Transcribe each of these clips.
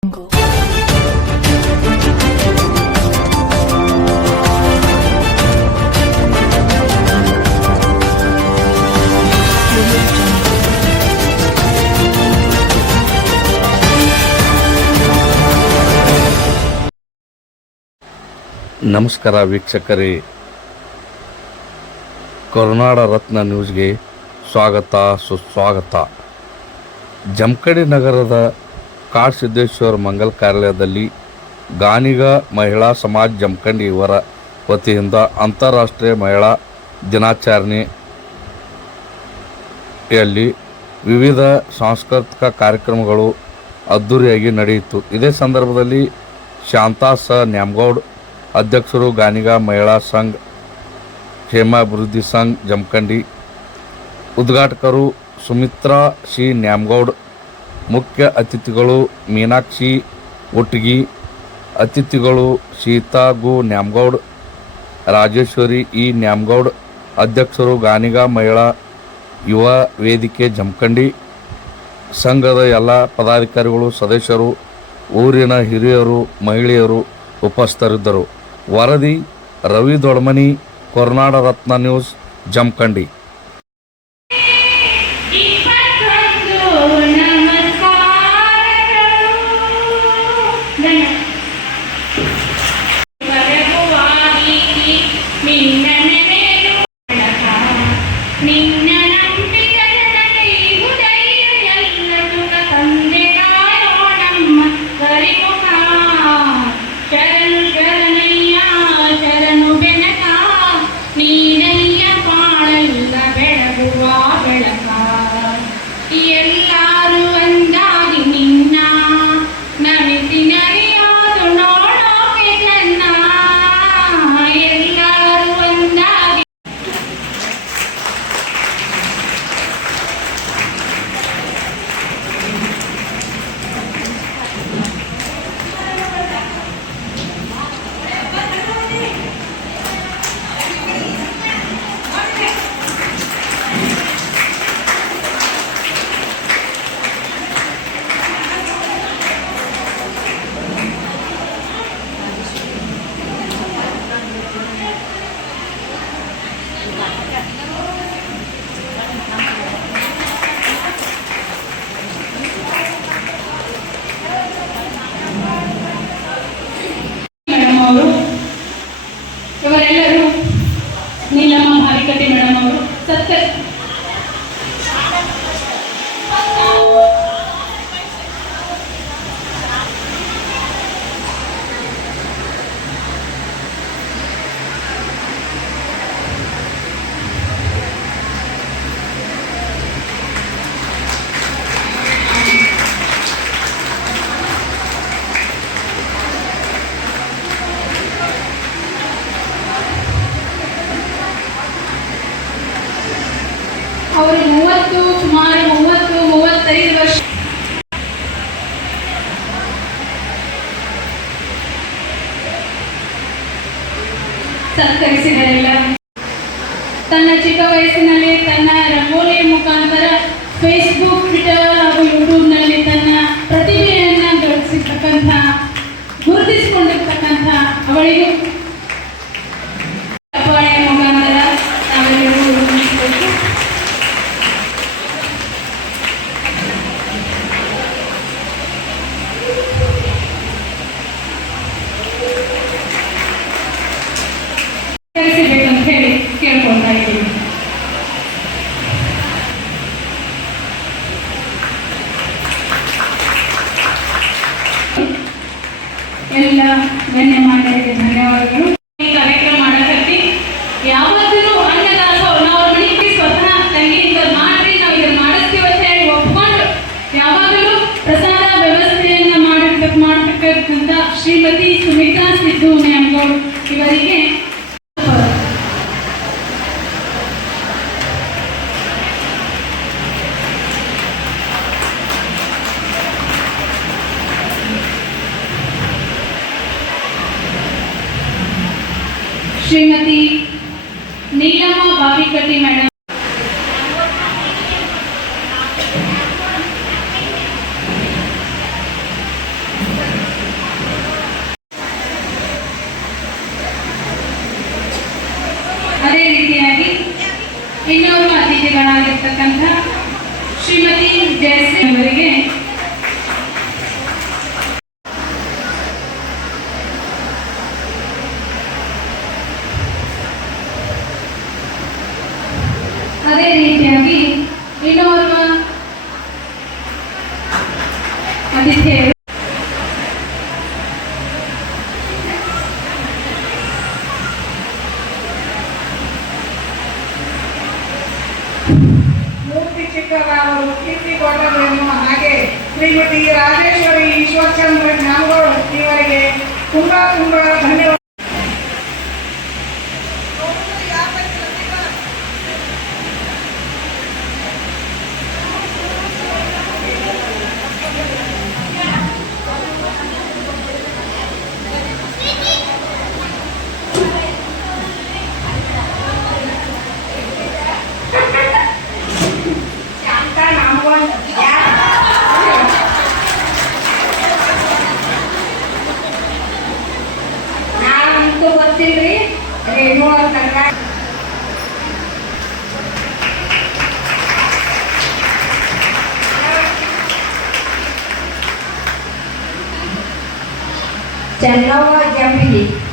ನಮಸ್ಕಾರ ವೀಕ್ಷಕರೇ. ಕರುನಾಡ ರತ್ನ ನ್ಯೂಸ್ಗೆ ಸ್ವಾಗತ ಸುಸ್ವಾಗತ. ಜಮಖಂಡಿ ನಗರದ ಕಾಡಸಿದ್ದೇಶ್ವರ ಮಂಗಲ್ ಕಾರ್ಯಾಲಯದಲ್ಲಿ ಗಾನಿಗ ಮಹಿಳಾ ಸಮಾಜ್ ಜಮಖಂಡಿ ಇವರ ವತಿಯಿಂದ ಅಂತಾರಾಷ್ಟ್ರೀಯ ಮಹಿಳಾ ದಿನಾಚರಣೆಯಲ್ಲಿ ವಿವಿಧ ಸಾಂಸ್ಕೃತಿಕ ಕಾರ್ಯಕ್ರಮಗಳು ಅದ್ದೂರಿಯಾಗಿ ನಡೆಯಿತು. ಇದೇ ಸಂದರ್ಭದಲ್ಲಿ ಶಾಂತಾ ಸ ನ್ಯಾಮಗೌಡ್, ಅಧ್ಯಕ್ಷರು ಗಾನಿಗ ಮಹಿಳಾ ಸಂಘ, ಕ್ಷೇಮಾಭಿವೃದ್ಧಿ ಸಂಘ ಜಮಖಂಡಿ, ಉದ್ಘಾಟಕರು ಸುಮಿತ್ರಾ ಸಿ ನ್ಯಾಮಗೌಡ್ ಮುಖ್ಯ ಅತಿಥಿಗಳು ಮೀನಾಕ್ಷಿ, ಒಟ್ಟಿಗಿ ಅತಿಥಿಗಳು ಸೀತಾ ಗು ನ್ಯಾಮಗೌಡ್, ರಾಜೇಶ್ವರಿ ಇ ನ್ಯಾಮಗೌಡ್, ಅಧ್ಯಕ್ಷರು ಗಾನಿಗ ಮಹಿಳಾ ಯುವ ವೇದಿಕೆ ಜಮಖಂಡಿ, ಸಂಘದ ಎಲ್ಲ ಪದಾಧಿಕಾರಿಗಳು, ಸದಸ್ಯರು, ಊರಿನ ಹಿರಿಯರು, ಮಹಿಳೆಯರು ಉಪಸ್ಥರಿದ್ದರು ವರದಿ ರವಿ ದೊಡ್ಮನಿ ಕೊರ್ನಾಡ ರತ್ನ ನ್ಯೂಸ್, ಜಮಖಂಡಿ. ನಿನ್ನ ಮೇಡಮ್ ಅವರು. ಸತ್ಯ ಕಲಿಸಬೇಕಂತ ಹೇಳಿ ಕೇಳ್ಕೊಳ್ತಾ ಇದ್ದೀನಿ. ಎಲ್ಲ ಗಣ್ಯಮಾನ್ಯರಿಗೆ ಧನ್ಯವಾದಗಳು. ಈ ಕಾರ್ಯಕ್ರಮ ಮಾಡಕತ್ತಿ ಯಾವತ್ತೂ ಅನ್ನದಾಸೋಹ ನಾವು ಮನೆಗೆ ಸ್ವತಃ ತಂಗಿಯಿಂದ ಮಾಡ್ರಿ, ನಾವು ಇದನ್ನ ಮಾಡಿಸ್ತೀವಿ ಅಂತ ಯಾವಾಗಲೂ ಪ್ರಸಾದ ಶ್ರೀಮತಿ ಸುಮಿತಾ ಸಿದ್ದು ನ್ಯಾಮಗೌಡ್ ಇವರಿಗೆ ಶ್ರೀಮತಿ ನೀಲಮ್ಮ ಬಾವಿಕಟ್ಟಿ ಮೇಡಮ್ ಅದೇ ರೀತಿಯಾಗಿ ಇನ್ನೋರ್ವ ಅತಿಥಿಗಳಾಗಿರ್ತಕ್ಕಂಥ ಶ್ರೀಮತಿ ಜಯಶ್ರೀ ಅವರಿಗೆ ಅದೇ ರೀತಿಯಾಗಿ ಇನ್ನೋರ್ವ ಅತಿಥಿಯರು ಮೂರ್ತಿ ಕೀರ್ತಿಗೊಂಡರೇನು ಹಾಗೆ ಶ್ರೀಮತಿ ರಾಜೇಶ್ವರಿ ಈಶ್ವರ್ ಚಂದ್ರ ಜ್ಞಾನಗಳು ಇವರಿಗೆ ತುಂಬಾ ತುಂಬಾ ಧನ್ಯವಾದ તેમનો જમી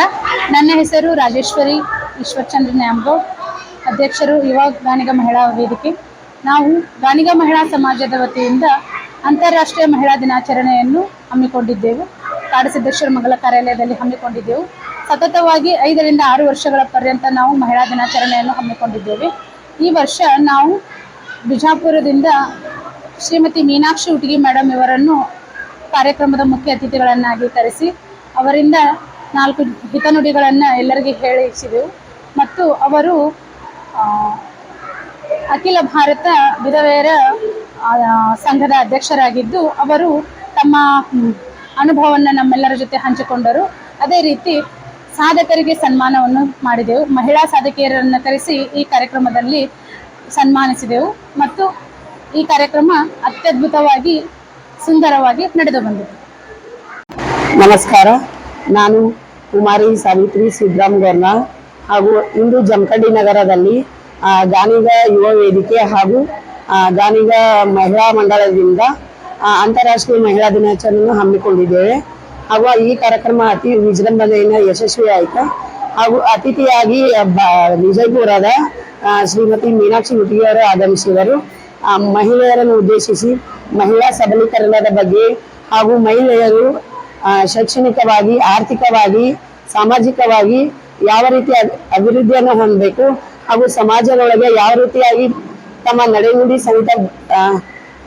ಜಂಬಿಲಿ ನನ್ನ ಹೆಸರು ರಾಜೇಶ್ವರಿ ಈಶ್ವರ್ಚಂದ್ರ ನ್ಯಾಂಬೋ ಅಧ್ಯಕ್ಷರು ಯುವ ಗಾನಿಗ ಮಹಿಳಾ ವೇದಿಕೆ. ನಾವು ಗಾನಿಗ ಮಹಿಳಾ ಸಮಾಜದ ವತಿಯಿಂದ ಅಂತಾರಾಷ್ಟ್ರೀಯ ಮಹಿಳಾ ದಿನಾಚರಣೆಯನ್ನು ಹಮ್ಮಿಕೊಂಡಿದ್ದೆವು. ಕಾಡಸಿದ್ದೇಶ್ವರ ಮಗಳ ಕಾರ್ಯಾಲಯದಲ್ಲಿ ಹಮ್ಮಿಕೊಂಡಿದ್ದೆವು. ಸತತವಾಗಿ ಐದರಿಂದ ಆರು ವರ್ಷಗಳ ಪರ್ಯಂತ ನಾವು ಮಹಿಳಾ ದಿನಾಚರಣೆಯನ್ನು ಹಮ್ಮಿಕೊಂಡಿದ್ದೇವೆ. ಈ ವರ್ಷ ನಾವು ಬಿಜಾಪುರದಿಂದ ಶ್ರೀಮತಿ ಮೀನಾಕ್ಷಿ ಉಟಗಿ ಮೇಡಮ್ ಇವರನ್ನು ಕಾರ್ಯಕ್ರಮದ ಮುಖ್ಯ ಅತಿಥಿಗಳನ್ನಾಗಿ ಕರೆಸಿ, ಅವರಿಂದ ನಾಲ್ಕು ಹಿತನುಡಿಗಳನ್ನು ಎಲ್ಲರಿಗೆ ಹೇಳಿಸಿದೆವು. ಮತ್ತು ಅವರು ಅಖಿಲ ಭಾರತ ವಿಧವೆಯರ ಸಂಘದ ಅಧ್ಯಕ್ಷರಾಗಿದ್ದು, ಅವರು ತಮ್ಮ ಅನುಭವವನ್ನು ನಮ್ಮೆಲ್ಲರ ಜೊತೆ ಹಂಚಿಕೊಂಡರು. ಅದೇ ರೀತಿ ಸಾಧಕರಿಗೆ ಸನ್ಮಾನವನ್ನು ಮಾಡಿದೆವು. ಮಹಿಳಾ ಸಾಧಕಿಯರನ್ನು ಕರೆಸಿ ಈ ಕಾರ್ಯಕ್ರಮದಲ್ಲಿ ಸನ್ಮಾನಿಸಿದೆವು. ಮತ್ತು ಈ ಕಾರ್ಯಕ್ರಮ ಅತ್ಯದ್ಭುತವಾಗಿ ಸುಂದರವಾಗಿ ನಡೆದು ಬಂದಿದೆ ನಮಸ್ಕಾರ. ನಾನು ಕುಮಾರಿ ಸಾವಿತ್ರಿ ಸಿದ್ದರಾಮ್ ಗೌರ್ನಾಳ್ ಹಾಗೂ ಇಂದು ಜಮಖಂಡಿ ನಗರದಲ್ಲಿ ಗಾನಿಗ ಯುವ ವೇದಿಕೆ ಹಾಗೂ ಗಾನಿಗ ಮಹಿಳಾ ಮಂಡಳದಿಂದ ಅಂತಾರಾಷ್ಟ್ರೀಯ ಮಹಿಳಾ ದಿನಾಚರಣೆಯನ್ನು ಹಮ್ಮಿಕೊಂಡಿದ್ದೇವೆ. ಹಾಗೂ ಈ ಕಾರ್ಯಕ್ರಮ ಅತಿ ವಿಜೃಂಭಣೆಯಿಂದ ಯಶಸ್ವಿ ಆಯಿತು ಹಾಗೂ ಅತಿಥಿಯಾಗಿ ವಿಜಯಪುರದ ಶ್ರೀಮತಿ ಮೀನಾಕ್ಷಿ ಹುಟ್ಟಿಯವರು ಆಗಮಿಸಿದರು. ಮಹಿಳೆಯರನ್ನು ಉದ್ದೇಶಿಸಿ ಮಹಿಳಾ ಸಬಲೀಕರಣದ ಬಗ್ಗೆ ಹಾಗೂ ಮಹಿಳೆಯರು ಶೈಕ್ಷಣಿಕವಾಗಿ, ಆರ್ಥಿಕವಾಗಿ, ಸಾಮಾಜಿಕವಾಗಿ ಯಾವ ರೀತಿ ಅಭಿ- ಅಭಿವೃದ್ಧಿಯನ್ನು ಹೊಂದಬೇಕು ಹಾಗೂ ಸಮಾಜದೊಳಗೆ ಯಾವ ರೀತಿಯಾಗಿ ತಮ್ಮ ನಡೆನುಡಿ ಸಹಿತ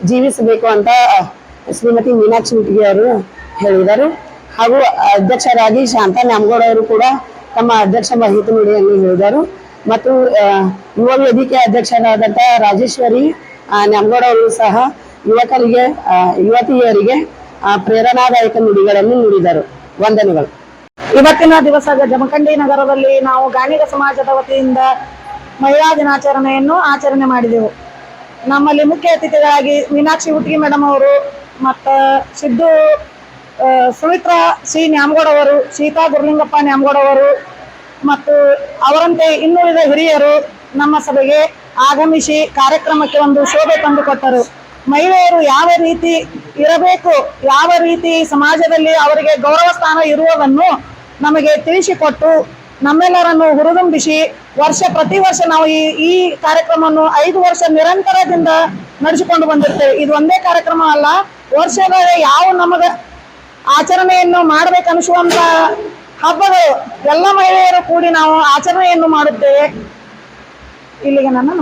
ಜೀವಿಸಬೇಕು ಅಂತ ಶ್ರೀಮತಿ ಮೀನಾಕ್ಷಿ ಮುಟ್ಟಿಗೆ ಅವರು ಹೇಳಿದರು. ಹಾಗೂ ಅಧ್ಯಕ್ಷರಾಗಿ ಶಾಂತಾ ನ್ಯಾಮಗೌಡ ಅವರು ಕೂಡ ತಮ್ಮ ಅಧ್ಯಕ್ಷ ಮಾಹಿತಿ ನುಡಿಯನ್ನು ಹೇಳಿದರು. ಮತ್ತು ಯುವ ವೇದಿಕೆ ಅಧ್ಯಕ್ಷರಾದಂಥ ರಾಜೇಶ್ವರಿ ನ್ಯಾಮಗೌಡ ಅವರು ಸಹ ಯುವಕರಿಗೆ ಯುವತಿಯರಿಗೆ ಪ್ರೇರಣಾದಾಯಕ ನುಡಿಗಳನ್ನು ನುಡಿದರು. ವಂದನೆಗಳು. ಇವತ್ತಿನ ದಿವಸ ಜಮಖಂಡಿ ನಗರದಲ್ಲಿ ನಾವು ಗಾಣಿಗ ಸಮಾಜದ ವತಿಯಿಂದ ಮಹಿಳಾ ದಿನಾಚರಣೆಯನ್ನು ಆಚರಣೆ ಮಾಡಿದೆವು. ನಮ್ಮಲ್ಲಿ ಮುಖ್ಯ ಅತಿಥಿಗಳಾಗಿ ಮೀನಾಕ್ಷಿ ಹುಟ್ಗಿ ಮೇಡಮ್ ಅವರು ಮತ್ತು ಸಿದ್ದು ಆ, ಸುಮಿತ್ರಾ ಸಿ ನ್ಯಾಮಗೌಡ ಅವರು ಸೀತಾ ಗುರುಲಿಂಗಪ್ಪ ನ್ಯಾಮಗೌಡ ಅವರು ಮತ್ತು ಅವರಂತೆ ಇನ್ನುಳಿದ ಹಿರಿಯರು ನಮ್ಮ ಸಭೆಗೆ ಆಗಮಿಸಿ ಕಾರ್ಯಕ್ರಮಕ್ಕೆ ಒಂದು ಶೋಭೆ ತಂದುಕೊಟ್ಟರು. ಮಹಿಳೆಯರು ಯಾವ ರೀತಿ ಇರಬೇಕು. ಯಾವ ರೀತಿ ಸಮಾಜದಲ್ಲಿ ಅವರಿಗೆ ಗೌರವ ಸ್ಥಾನ ಇರುವುದನ್ನು ನಮಗೆ ತಿಳಿಸಿಕೊಟ್ಟು ನಮ್ಮೆಲ್ಲರನ್ನು ಹುರಿದುಂಬಿಸಿ ವರ್ಷ ಪ್ರತಿ ವರ್ಷ ನಾವು ಈ ಈ ಕಾರ್ಯಕ್ರಮವನ್ನು ಐದು ವರ್ಷ ನಿರಂತರದಿಂದ ನಡೆಸಿಕೊಂಡು ಬಂದಿರ್ತೇವೆ. ಇದು ಒಂದೇ ಕಾರ್ಯಕ್ರಮ ಅಲ್ಲ ವರ್ಷದ ಯಾವ ನಮಗೆ ಆಚರಣೆಯನ್ನು ಮಾಡಬೇಕನ್ನಿಸುವಂತ ಹಬ್ಬಗಳು ಎಲ್ಲ ಮಹಿಳೆಯರು ಕೂಡಿ ನಾವು ಆಚರಣೆಯನ್ನು ಮಾಡುತ್ತೇವೆ. ಇಲ್ಲಿಗೆ ನನ್ನ